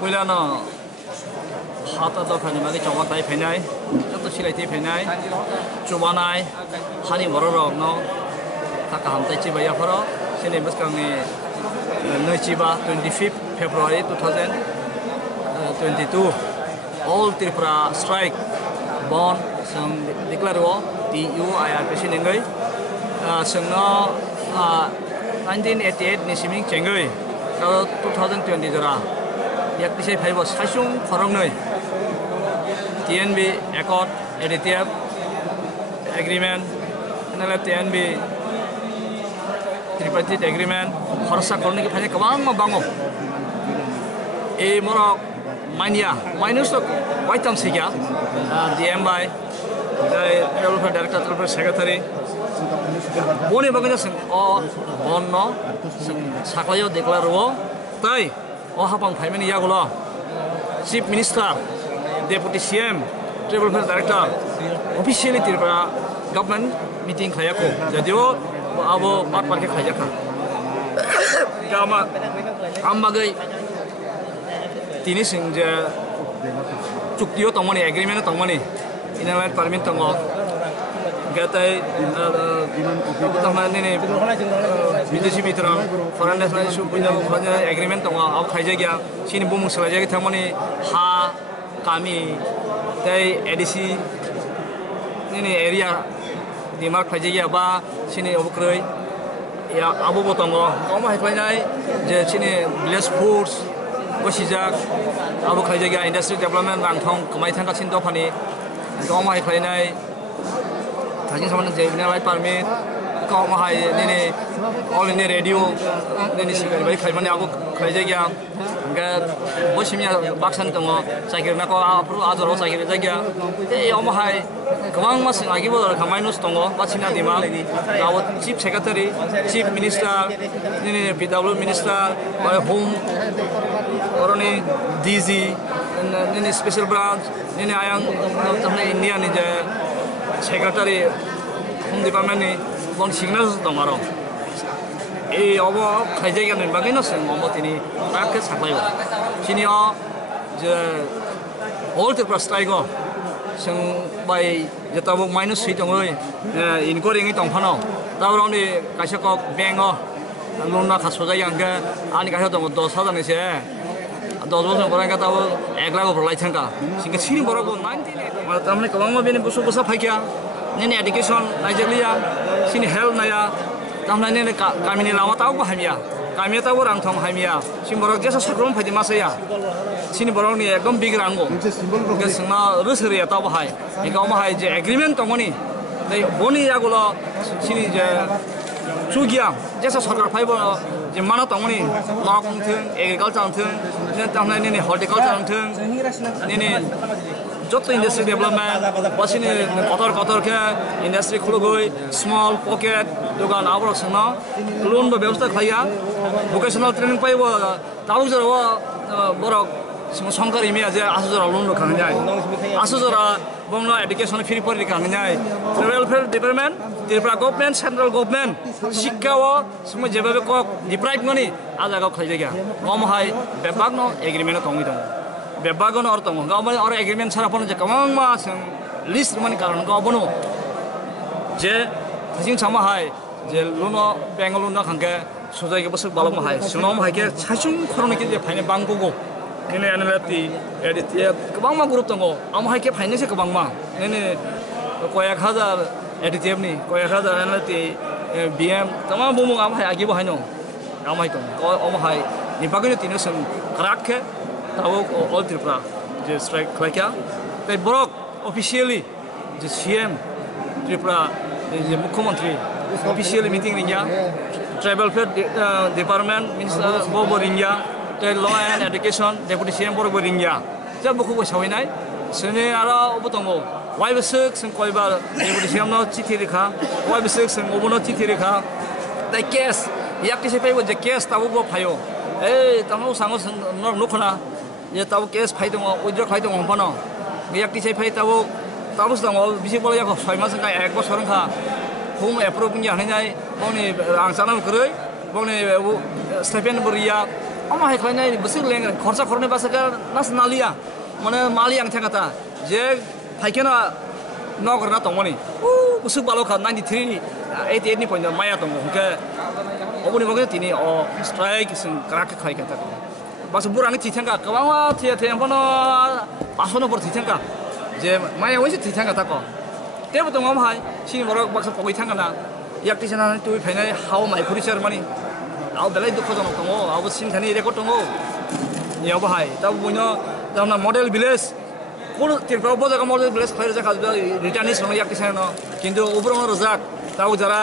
पहिलानो हाता दखानि मागे चमाताय फैनाय जत सिलायथि फैनाय चुबानाय हानि बररक न थाका हामताय चिबायाफोर सेने बसकांनि नैचिबा 25 February 2022 all Tripura strike born sung declare wo TU IRPC nengai sungno 1988 ni siming chengai 2020 jora yak tisai phaibo sasung khorongnoi TNB accord additive agreement nala TNB tripartite agreement khorsa korni ki phane kabang ma bango e morok mania minus to waitam sigya DM by the developer director developer secretary bone bagana sing o bonno saklayo declare wo tai o hapang phaimani yagulo chief minister deputy CM developer director officially Tripura government meeting khayako jadio abo pat pat ke khayaka gama ambagai tini sing je chuktiyo tongmani agreement tongmani inalai permit tongo gatai tamane ne bideshi mitra foreign national supunya agreement tongo au khaije gya sini bumung selaje ke thamani ha kami dai ADC ini area dimark khaije gya ba sini obukroi ya abu botongo koma hepainai je sini village foods Bosijak, Abu Khajaga Industry Development Rangthong, Kamaitang Kasin Dopani, Gomai Khainai, Tajin Saman Javinalai Permit, Komahai, Nene, all in the radio, Nene Sikai, Khaimani Abu Khajaga, Boshimia Baksan Tongo, Sakirnako, Apru, Azoro Sakiraga, Omahai, Kamang Mas, Agibo, Kamainus Tongo, Batsina Dima, our Chief Secretary, Chief Minister, Nene PW Minister, Home. Oroni DZ, ini special branch, ini ayang tamne India ni je secretary Home Department ni bang signal tomaro. Obo khaijai kan bagai nasi obo tini pakai saklayo. Sini je all Tripura strike go, sing by jetabu minus sih tongoi, inquiry ini tongpano. Tahu orang ni kasih kok bank loan nak khaswa yang ke, ani kasih tong 10,000 ni sih. 10 বছর পরে কথা 1 লাখ উপর লাইছেন কা সিঙ্গে সিনি বড় 19 মানে তামনে কলম বেনে বসু বসা ফাইকিয়া নেনে education নাইজেলিয়া সিনি health নায়া তামনে নেনে কামিনি লামা তাও বাহামিয়া কামিয়া তাও রাংথং হামিয়া সিং বড় জেসা সাকরম ফাইদি মাসায়া সিনি বড় নি একদম বিগ রাঙ্গো কে সিংনা রুসরিয়া তাও বাহাই একাও বাহাই যে এগ্রিমেন্ট তংনি তাই বনি ইয়াগুলো সিনি যে সুগিয়া জেসা সরকার ফাইবো যে মানা তংনি ল কংথং এগ্রিকালচার থং tamna ini horticulture thung ini joto industry development basini kotor ke industry khulugoi small pocket dogan abrok sangna loan do ব্যবস্থা khaya vocational training paibo talu jaro borok songkar imia je asujara loan do khangjai asujara bongno education free pori khangjai welfare department Tripura government central government শিক্ষাও সময় যেভাবে কক deprive মনি আজাগাও খাইজাগা গমহাই বেবাগনো এগ্রিমেন্ট তংগি দং বেবাগনো অর তং গমহাই অর এগ্রিমেন্ট ছাড়া পন যে কমাংমা সং লিস্ট মনি কারণ গবনো যে থিং সামাহাই যে লুনো বেঙ্গলুনো খাঙ্গে সুজাইগে বসক বালমহাই সুনম হাইকে ছাইসুং খরনকে যে ফাইনে বাংগগো নেনে আনলাতি এডিতে কবাংমা গ্রুপ তংগো আমহাইকে ফাইনেছে কবাংমা নেনে কয়েক হাজার additive ni kaya kada nanti BM tamam bumung amai agi bo haino amai tong amai ni bagino tinusang karak ke tawo all Tripura je strike kaya tai borok officially je CM Tripura je Mukhyamantri officially meeting ringya tribal department minister bobo ringya tai law and education deputy CM bobo ringya ja buku ko sawinai sene ara obutongo Waibesek sing koiba deputy CM no chithi rekha waibesek sing obono chithi rekha tai case yakti se paibo je case tabu bo phayo tamu sango nukhna je tabu case phai dong withdraw khai dong hono yakti se phai tabu dong bisi bola yak 6 mas ka 1 বছর kha home approve ni hanai boni ang sanam kroi boni stipend buriya ama hai khlainai basi leng khorcha khorne basaka nas nalia mane mali ang thangata je thaikena nogorna tongmani busuk balo kha 93 88 ni point maya tong ke obuni boge tini o strike sing krak khai kata bas burang ti thangka kawa thia thia bono pasono por ti thangka je maya wisi ti thangka ta ko tebo tong am hai sini borok baksa pogoi thangka na yakti sana tu phainai how mai khuri ceremony au belai dukho jono tongo au sim thani record tongo niau bahai ta buino jamna model village কোন ত্রিপুরা উপজেলা model village খাইরে জায়গা রিটার্নিস নয় yakti sana no কিন্তু উপরনো রজাক তাও যারা